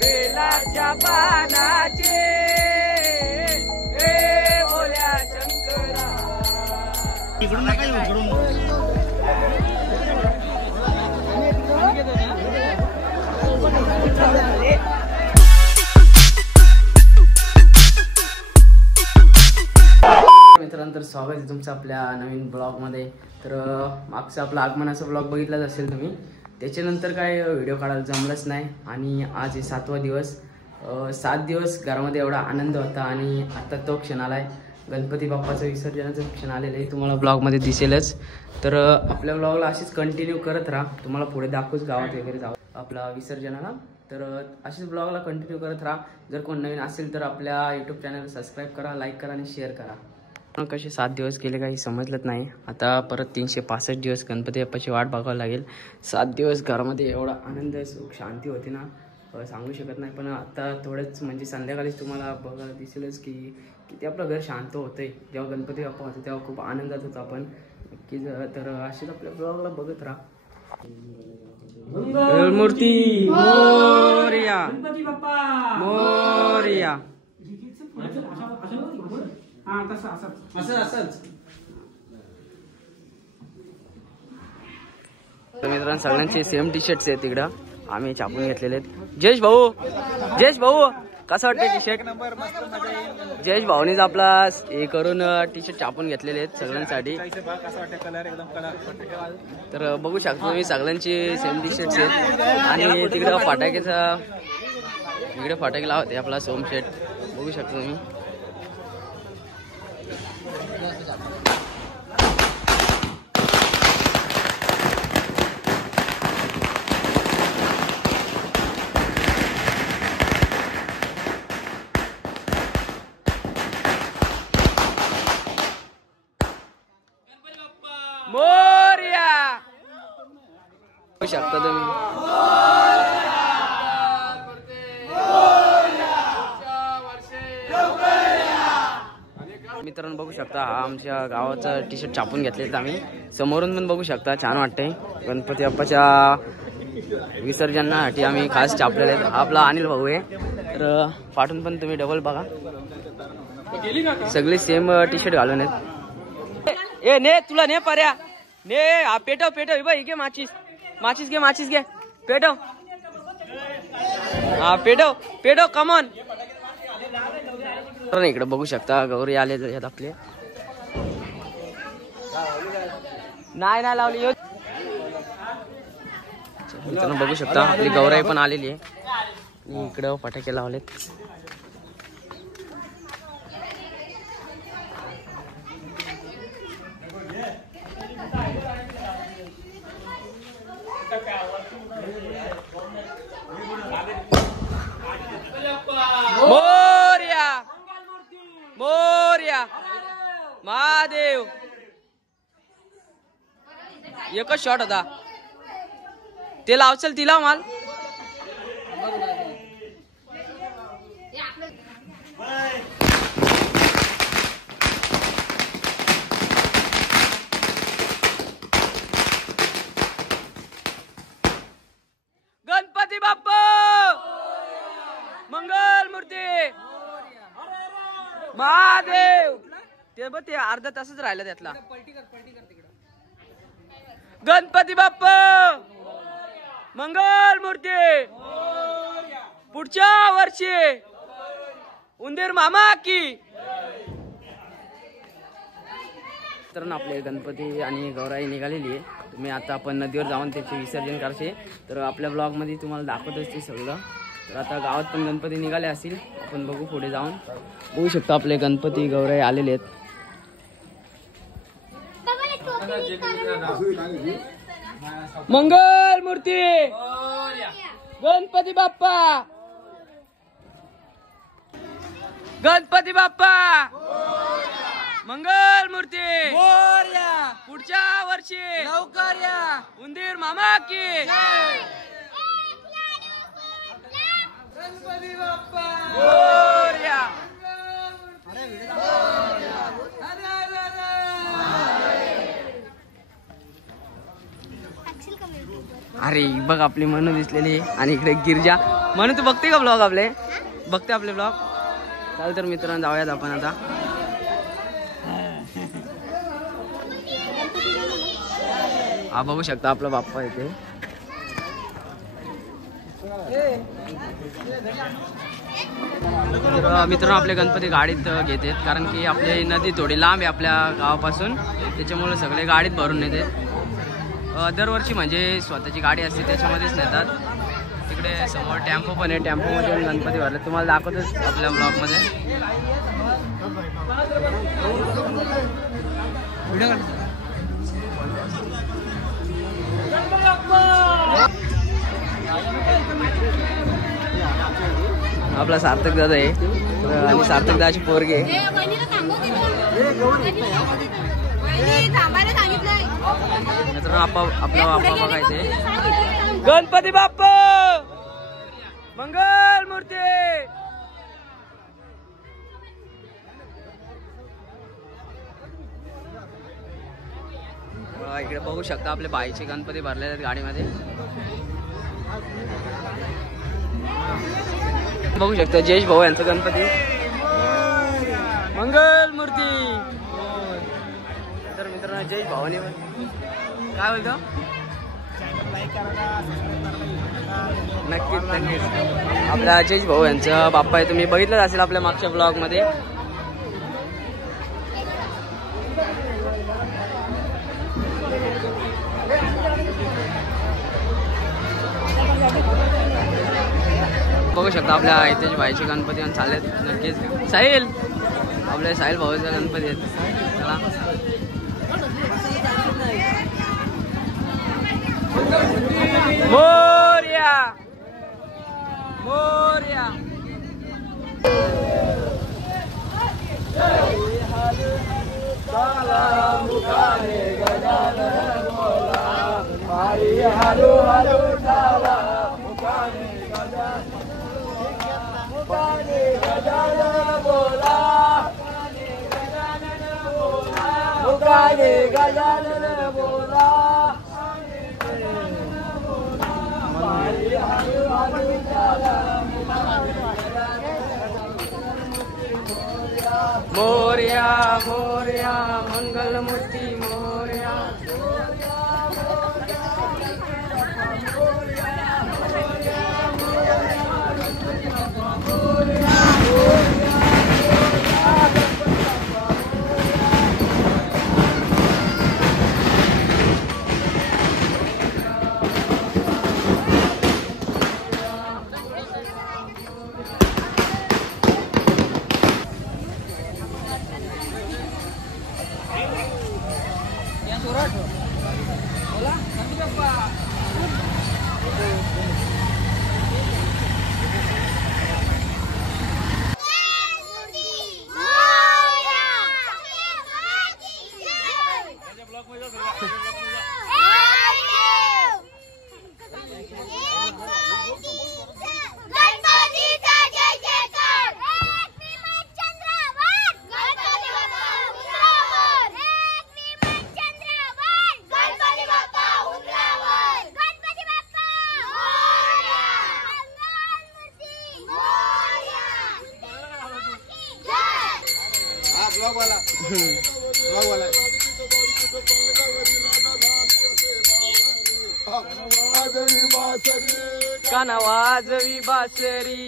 बेलाच्या पानाचे बोल्या शंकरा इकडून नका इकडून मित्रांनो, स्वागत आहे तुमचं आपल्या नवीन ब्लॉगमध्ये. तर मागचा आपला आगमनाचा ब्लॉग बघितलाच असेल तुम्ही. त्याच्यानंतर काय व्हिडिओ काढायला जमलंच नाही आणि आज आहे 7वा दिवस. 7 दिवस घरामध्ये एवढा आनंद होता आणि आता तो क्षण आला आहे. गणपती बाप्पाचं विसर्जनाचं क्षण आलेलं आहे, तुम्हाला ब्लॉगमध्ये दिसेलच. तर आपल्या ब्लॉगला अशीच कंटिन्यू करत राहा, तुम्हाला पुढे दाखवूच गावात वगैरे जाऊ आपला विसर्जनाला. तर अशीच ब्लॉगला कंटिन्यू करत राहा. जर कोण नवीन असेल तर आपल्या यूट्यूब चॅनलला सबस्क्राईब करा, लाईक करा आणि शेअर करा. कसे 7 दिवस गेले काही समजलंच नाही. आता परत 365 दिवस गणपती बाप्पाची वाट बघावं लागेल. 7 दिवस घरामध्ये एवढा आनंद सुख शांती होती ना, सांगू शकत नाही. पण आता थोडंच म्हणजे संध्याकाळीच तुम्हाला बघायला दिसेलच की किती आपलं घर शांत होतंय. जेव्हा गणपती बाप्पा होते तेव्हा खूप आनंदात होतो आपण नक्की. तर अशीच आपल्या ब्लॉगला बघत राहा. मूर्ती मोरया, गणपती बाप्पा मोरया. मित्रांनो, सगळ्यांचे सेम टी शर्ट्स आहेत तिकडं, आम्ही छापून घेतलेले आहेत. जयेश भाऊ कसं वाटतं टी शर्ट? जयेश भाऊनीच आपला हे करून टी शर्ट छापून घेतलेले आहेत सगळ्यांसाठी. तर बघू शकतो तुम्ही सगळ्यांची सेम टी शर्ट्स आहेत. आणि तिकडं फटाके लावते आपला सोम शेट, बघू शकतो तुम्ही. मोरया बघू शकता तुम्ही. मित्रांनो बघू शकता, हा आमच्या गावाचा टी शर्ट छापून घेतलेत आम्ही. समोरून पण बघू शकता, छान वाटतंय. गणपती बाप्पाच्या विसर्जनासाठी आम्ही खास छापलेले आहेत. आपला अनिल भाऊ आहे. तर पाठून पण तुम्ही डबल बघा, सगळे सेम टी शर्ट घालून आहेत. ए ने तुला ने पर्या ने हा पेटव बाई, घे माचीस घे पेटव. हा पेटव कमॉन. इकडे बघू शकता गौरी आले आपले. नाही लावली. मित्रांनो बघू शकता आपली गौराई पण आलेली आहे. इकडं फटाके लावलेत. मोरया महादेव. एकच शॉट होता, ते लावचल तिला माल. गणपती बाप्पा मंगल मूर्ती महादेव. ते बघ, ते अर्धा तासच राहिला त्यातला. गणपती बाप्पा मंगल मूर्ती पुढच्या वर्षी उंदीर मामा की. तर आपले गणपती आणि गौराई निघालेली आहे. तुम्ही आता आपण नदीवर जाऊन त्याचे विसर्जन करायचे. तर आपल्या ब्लॉग मध्ये तुम्हाला दाखवतच ते सगळं. तर आता गावात पण गणपती निघाले असतील, आपण बघू पुढे जाऊन. बघू शकतो आपले गणपती गौराई आलेले आहेत. मंगल मूर्ती गणपती बाप्पा मंगल मूर्ती पुढच्या वर्षी लवकर या उंदीर मामा की. गणपती बाप्पा अरे बघ आपली मनू दिसलेली आणि इकडे गिरजा. मनू तू बघते का ब्लॉग आपले? बघते आपले ब्लॉग. चाल तर मित्रांनो जाऊयात आपण आता. हा बघू शकता आपला बाप्पा इथे. मित्रांनो आपले गणपती गाडीत घेतात कारण की आपली नदी थोडी लांब आहे आपल्या गावापासून, त्याच्यामुळे सगळे गाडीत भरून नेते. दरवर्षी म्हणजे स्वतःची गाडी असते त्याच्यामध्येच नेतात. तिकडे समोर टेम्पो पण आहे, टेम्पोमध्ये गणपती भरले. तुम्हाला दाखवतोच आपल्या ब्लॉगमध्ये. आपला सार्थक दादा आहे आणि सार्थक दादाची पोरगी आहे. आपला बाप्पा बघायचे. गणपती बाप्पा मंगल मूर्ती. इकडे बघू शकता आपले बाईचे गणपती भरले आहेत गाडीमध्ये. बघू शकता जयेश भाऊ यांचा गणपती मंगल मूर्ती. तर मित्रांनो जयेश भाऊने काय बोलतो? नक्कीच नक्कीच आपल्या जयेश भाऊ यांचा बाप्पा आहे. तुम्ही बघितलंच असेल आपल्या मागच्या ब्लॉग मध्ये. बघू शकता आपल्या इथे भाईचे गणपती चाललेत. नक्कीच साहिल आपल्या साहिल भाऊचा गणपती आहेत. चला मोरया मोरया. मोरया मोरया मंगल मूर्ती मोरया. काना वाजवी बासरी.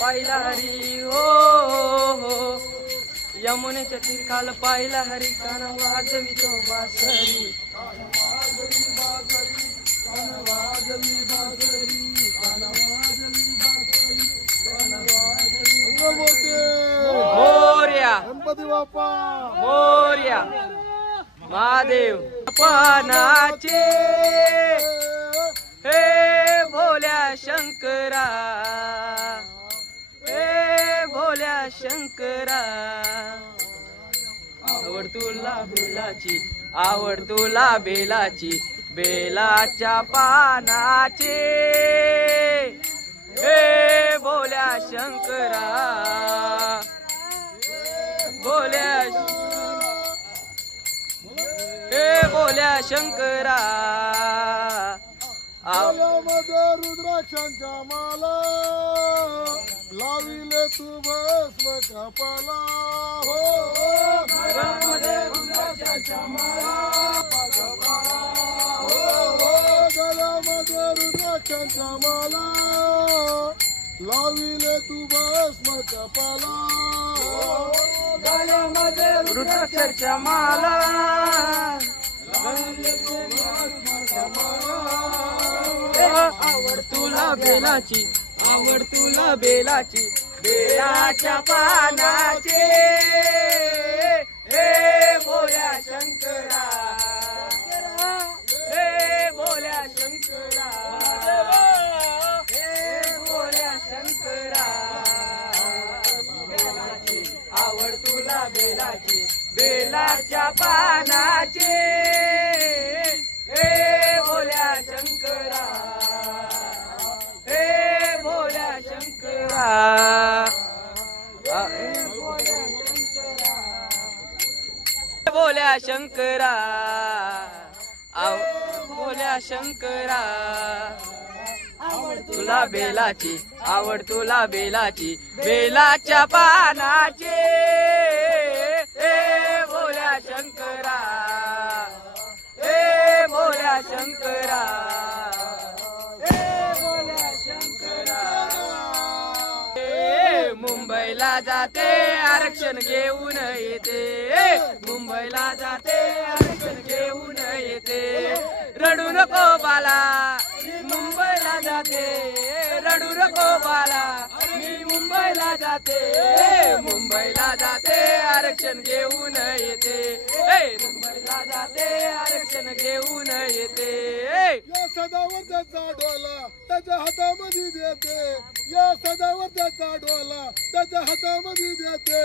पाहिला हरी हो यमुनेच्या तीर्थाला पाहिला हरी. काना वाजवी तो बासरी. मोरया गणपती बाप्पा मोरया. महादेव पानाचे हे भोल्या शंकरा हे भोल्या शंकरा. आवड तुला बेलाची आवड तुला बेलाची बेलाच्या पानाचे हे भोल्या शंकरा भोल्या हे बोल्या शंकरा मध्ये रुद्राक्षांच्या माला लाविले तू भस्म कपाला हो गळ्यामध्ये रुद्राक्षांच्या माला गळ्यामध्ये रुद्राक्षांच्या माला लाविले तू भस्म कपाला गळ्यामध्ये रुद्राक्षांच्या माला आवड तुला बेलाची आवड तुला बेलाची बेलाच्या पानाचे हे बोल्या शंकरा हे बोल्या शंकरा हे बोल्या शंकरा बेलाची आवड तुला बेलाची बेलाच्या पानाचे हे बोल्या शंकरा हे बोल्या शंकरा बोल्या शंकरा बोल्या शंकरा आवड तुला बेलाची आवड तुला बेलाची बेलाच्या पानाचे हे बोल्या शंकरा हे बोल्या शंकरा हे बोल्या शंकरा मुंबईला जाते आरक्षण घेऊन येते मुंबईला जाते आरक्षण घेऊन येते रडू नको बाला मुंबईला जाते रडू नको बाला मी मुंबईला जाते मुंबईला जाते आरक्षण घेऊन येते मुंबईला जाते आरक्षण घेऊन येते या सदावर्त्याचा डोला त्याच्या हातामध्ये देते या सदावर्त्याचा डोला त्याच्या हातामध्ये देते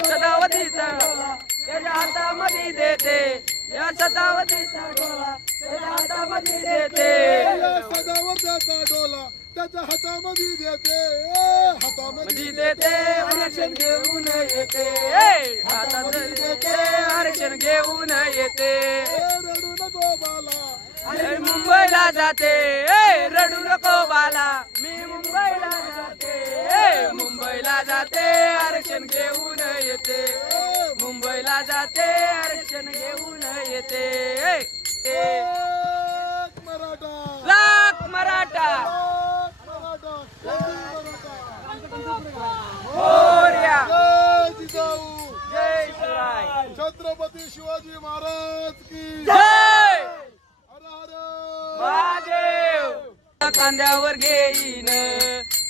सदावतीचा डोला त्याच्या हातामध्ये देते या सदावतीचा डोला त्याच्या हातामध्ये देते या सदावर्त्याचा डोला त्याच्या हातामध्ये देते हातामध्ये देते आरक्षण घेऊन येते हातात देते आरक्षण घेऊन येते रडू नको बाला मुंबईला जाते रडू नको बाला मी मुंबईला जाते मुंबईला जाते आरक्षण घेऊन येते मुंबईला जाते आरक्षण घेऊन येते मराठा लाख मराठा मोरया जय जिजाऊ जय शिवराय छत्रपती शिवाजी महाराज की जय हर हर महादेव कांद्यावर घेईन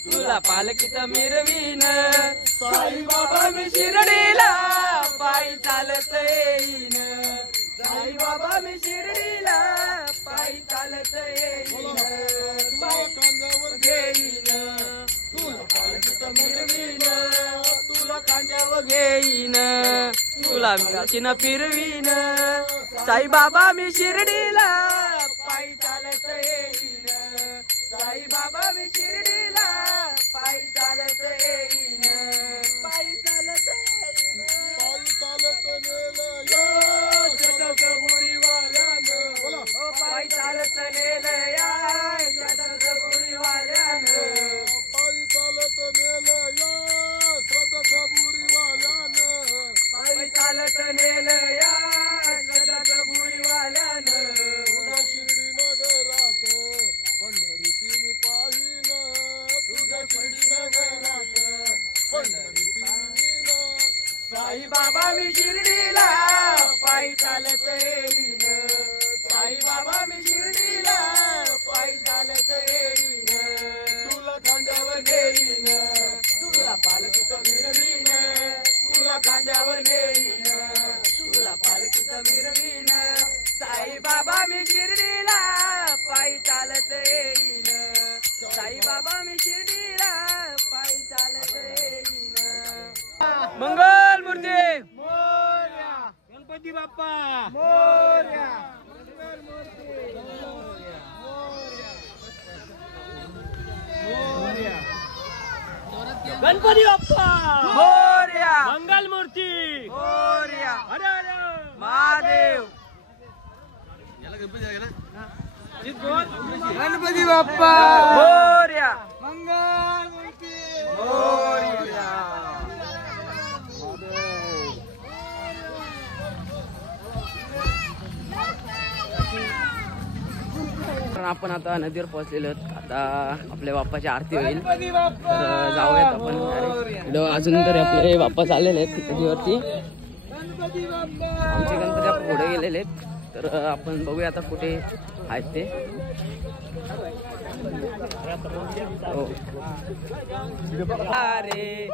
तुला पालखीत मिरवीन साईबाबा मी शिर्डीला पायी चालत येईन साईबाबा मी शिर्डीला पायी चालत येईन कांद्यावर घेईन तुला पालखीत मिरवीन तुला कांद्यावर घेईन तुला मिरचीन फिरवीन साईबाबा मी शिर्डीला पायी चालत येईन साईबाबा मी शिर्डीला पायी चालत येईन पायी चालत येईन पायी चालत नेलं या शतक बुडीवाल्यानं बोला पायी चालत नेलं या शतक बुडीवाल्यानं पायी चालत नेलं या श्रद्धा बुरीवाल्यानं पायी चालत नेलं या शतक बुडीवाल्यानं तुझ्या शिर्डी नगरात पंढरीती मी पाहिलं तुझ्या शिर्डी नगरात पंढरीती मी साईबाबा मी शिर्डीला पायी चालत येईन साईबाबा मी शिर्डीला पायी चालत येईन तुला खांद्यावर घेईन तुला पालखीत मिरवीन तुला खांद्यावर घेईन तुला पालखीत मिरवीन साईबाबा मी शिर्डीला पायी चालत येईन साईबाबा मी शिर्डीला पायी चालत येईन मंगल मूर्ती गणपती बाप्पा गणपती बाप्पा मोरया मंगल मूर्ती मोरया हर हर महादेव गणपती बाप्पा मोरया. मंगल मूर्ती मोरया. आपण आता नदीवर पोहोचलेलो आहोत. आता आपल्या बाप्पाची आरती होईल, गणपती बाप्पा तर जाऊयात आपण. अजून तरी आपले बाप्पा चाललेले आहेत नदीवरती. गणपती बाप्पा आमचे गणपती आपण पुढे गेलेले आहेत, तर आपण बघूया आता कुठे आहेत ते. हो. अरे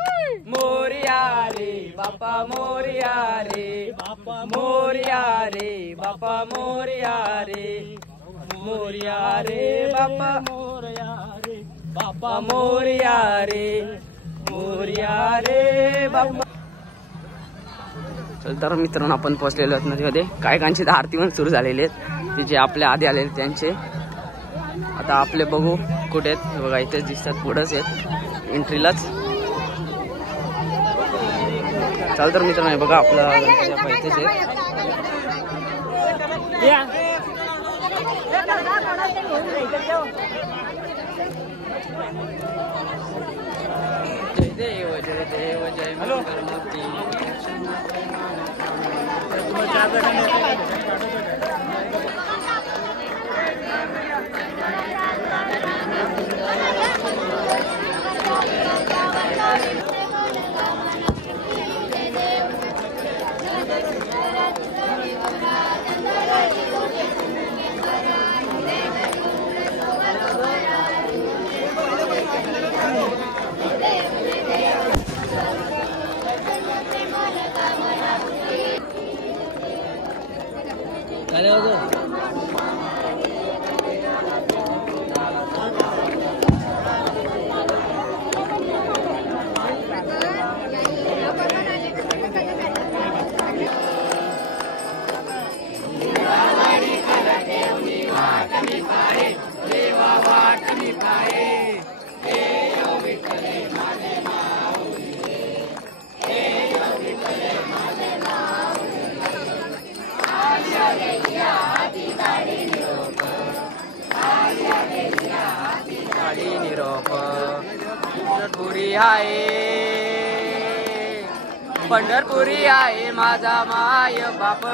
मोरया रे बाप्पा मोरया रे बाप्पा मोरया रे बाप्पा मोरया रे मोरया रे बाप्पा मोरया रे बाप्पा मोरया रे मोरया रे बाप्पा. चल तर मित्रांनो, आपण पोहोचलेलो आहोत नदीमध्ये. काही कांची तर आरती पण सुरू झालेली आहेत, ते जे आपल्या आधी आलेले त्यांचे. आता आपले बघू कुठे आहेत. हे बघा इथेच दिसतात, पुढंच आहेत एंट्रीलाच. चल तर मित्रांनो, हे बघा आपला गणपती बाप्पा इथेच आहेत. जय देव जय देव जय मंगलमूर्ती. पंढरपुरी आहे, पंढरपुरी आहे माझा माय बाप,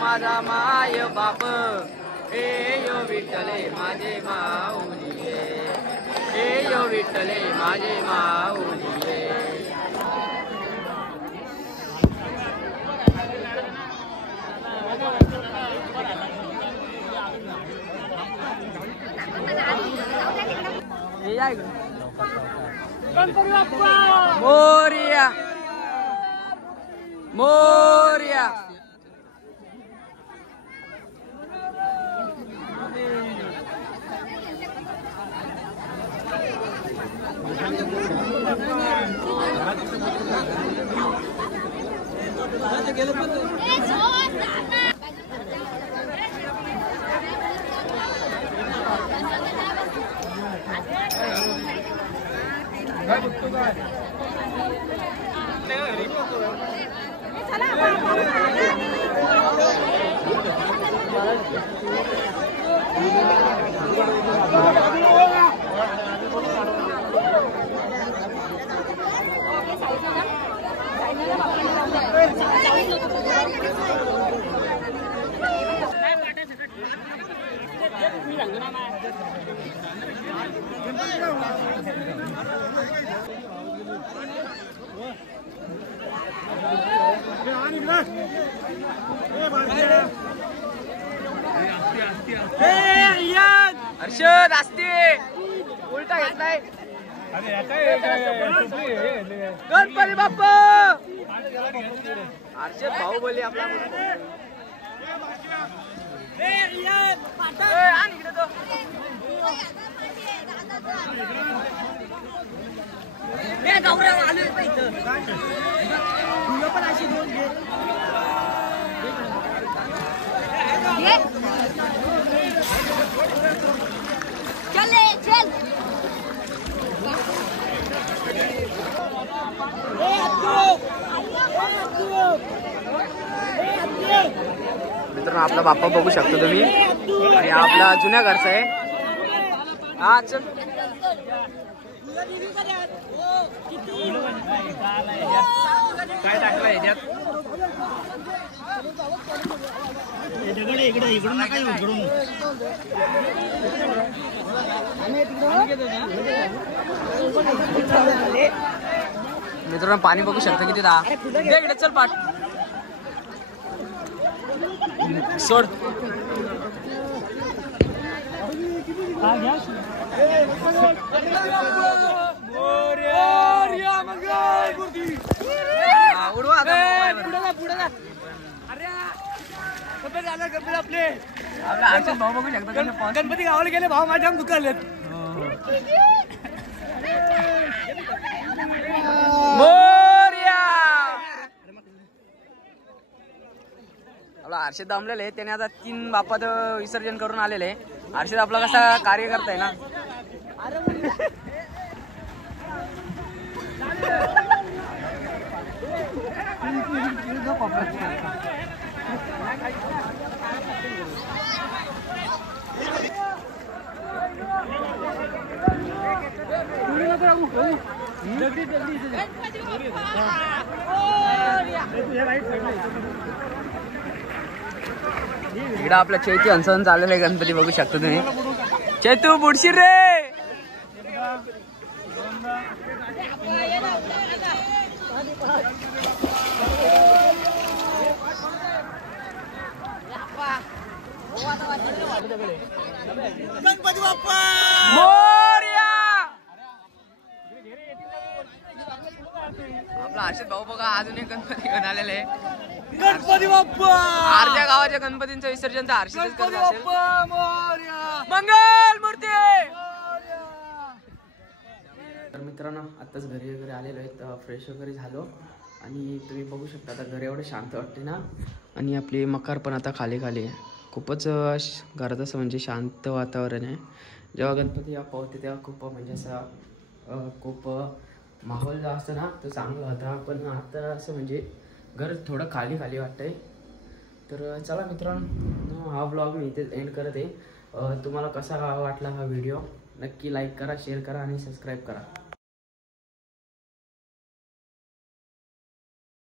माझा माय बाप. हे यो विठ्ठले माझे माऊली, हे यो विठ्ठले माझे माऊली. गणपती बाप्पा मोरया मोरया. हर्षद असते उलटा घेतलाय. गणपती बाप्पा हर्षद भाऊ बोलले आपला. मित्रांनो, आपला बाप्पा बघू शकता तुम्ही. आणि आपला जुन्या घरचा आहे. हा चल काय टाकलं याच्यात? मित्रांनो पाणी बघू शकता किती इकडे चल पाठ सोड. उडवा आपले आपला भाऊ बघू शकता. गणपती गावाला गेले भाऊ माझ्या दुकानात. आपला हर्षद दमलेले आहे. त्याने आता 3 बापात विसर्जन करून आलेले आहे. हर्षद आपला कसा कार्य करताय ना. इकडे आपल्या चैतू हंसन चाललेलं आहे. गणपती बघू शकता तुम्ही. चैतू बुडशीर रे. गणपती बाप्पा मोरया. आपला हर्षद भाऊ बघा अजून एक गणपती घेऊन आलेले आहे. गणपती बाप्पा अर्ध्या गावाच्या गणपतींचं विसर्जन तर हर्षदच करत असेल. मोरया मंगल मूर्ती. तर मित्रांनो आत्ताच घरी वगैरे आलेलो आहे. फ्रेश वगैरे झालो आणि तुम्ही बघू शकता आता घर एवढं शांत वाटते ना. आणि आपली मकार पण आता खाली खाली आहे. खूपच घरात असं म्हणजे शांत वातावरण आहे. जेव्हा गणपती पावते तेव्हा खूप म्हणजे असं खूप माहोल जो असतो ना तो चांगला होता. पण आता असं म्हणजे घर थोडं खाली खाली वाटतंय. तर चला मित्रांनो हा ब्लॉग मी इथे एंड करत आहे. तुम्हाला कसा वाटला हा व्हिडिओ नक्की लाईक करा, शेअर करा आणि सबस्क्राईब करा.